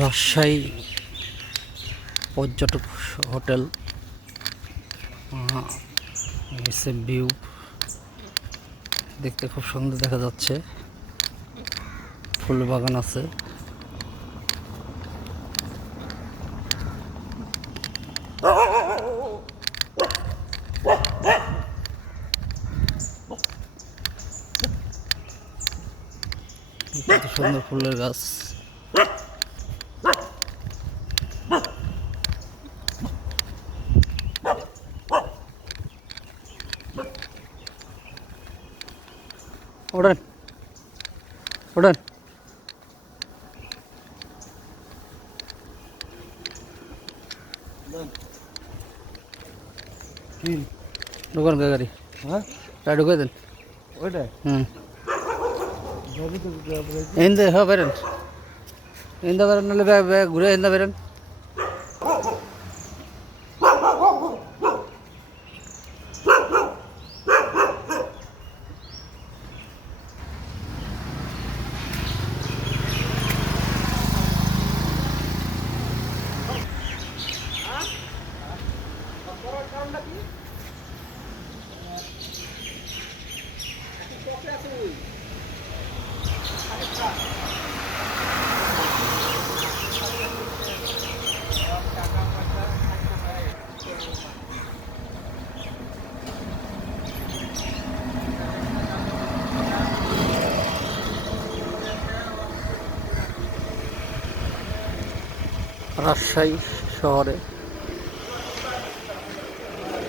রাজশাহী পর্যটক হোটেল এসে ভিউ দেখতে খুব সুন্দর দেখা যাচ্ছে। ফুল বাগান আছে। কত সুন্দর ফুলের গাছ। ওঠেন ওঠেন। ঢুকান গাড়ি। হ্যাঁ ঢুকে দেন ওইটা। এনদে হ্যাঁ বেরেন এনদা বেরেন নাহলে ঘুরে এনদা বেরেন। রাজশাহী শহরে